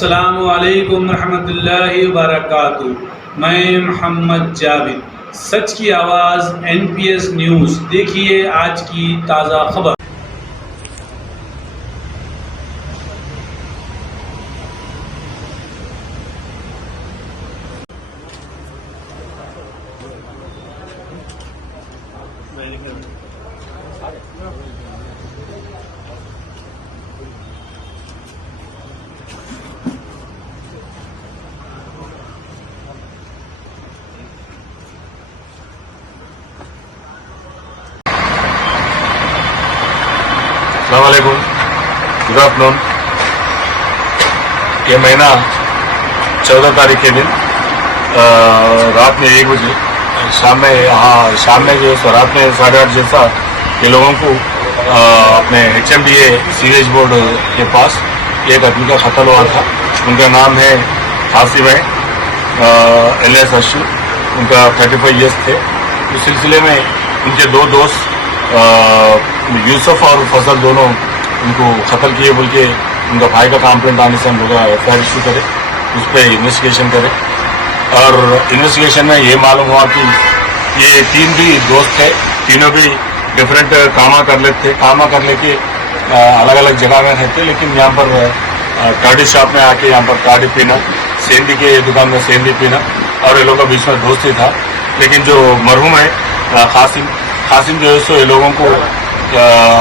अस्सलामु अलैकुम रहमतुल्लाहि व बरकातुहू। मैं मोहम्मद जावेद, सच की आवाज़ NPS न्यूज़। देखिए आज की ताज़ा खबर। अस्सलामुअलैकुम, गुड आफ्टरनून। ये महीना 14 तारीख के दिन रात में 1 बजे शाम में जो है रात में 8:30 जैसा ये लोगों को अपने HMDA सीवेज बोर्ड के पास एक आदमी का कत्ल हुआ था। उनका नाम है हासिम है, LS अशु। उनका 35 ईयर्स थे। इस सिलसिले में उनके 2 दोस्त यूसुफ और फजल दोनों उनको कत्ल किए बोल के उनका भाई का कंप्लेंट आने से हम लोग FIR इशू करे, उस पर इन्वेस्टिगेशन करे। और इन्वेस्टिगेशन में ये मालूम हुआ कि ये 3 भी दोस्त थे, तीनों भी डिफरेंट कामा कर लेके अलग अलग जगह में रहते, लेकिन यहाँ पर काड़ी शॉप में आके यहाँ पर काड़ी पीना, सेंधी के दुकान में सेंधी पीना, और ये लोगों का बीच में दोस्त ही था। लेकिन जो मरहूम है कासिम जो है सो ये लोगों को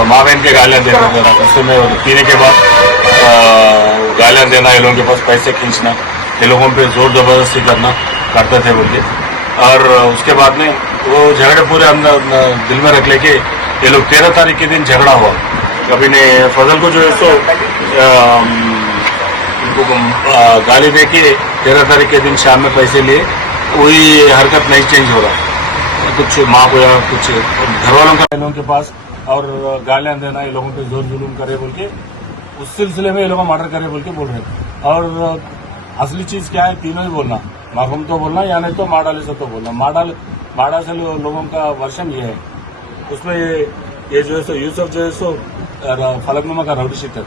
माँ बहन के गालियाँ देना, गुस्से में पीने के बाद गालियाँ देना, ये लोगों के पास पैसे खींचना, ये लोगों पे जोर जबरदस्ती करते थे बोलिए। और उसके बाद में वो झगड़े पूरे अंदर दिल में रख लेके ये लोग 13 तारीख के दिन झगड़ा हुआ। कभी ने फजल को जो है सो उनको गाली दे के 13 तारीख के दिन शाम में पैसे लिए, वही हरकत नहीं चेंज हो रहा। कुछ माँ को या कुछ घर वालों का लोगों के पास और गालियां देना, ये लोगों पे जोर जुलूम करे बोल के, उस सिलसिले में ये लोग मर्डर करे बोल के बोल रहे थे। और असली चीज क्या है, तीनों ही बोलना, मरहूम तो बोलना या नहीं तो माडाले से तो बोलना। माडा से लोगों का वर्षन ये है। उसमें ये जो है सो यूसुफ जो है सो फलकनुमा का राउडी शीटर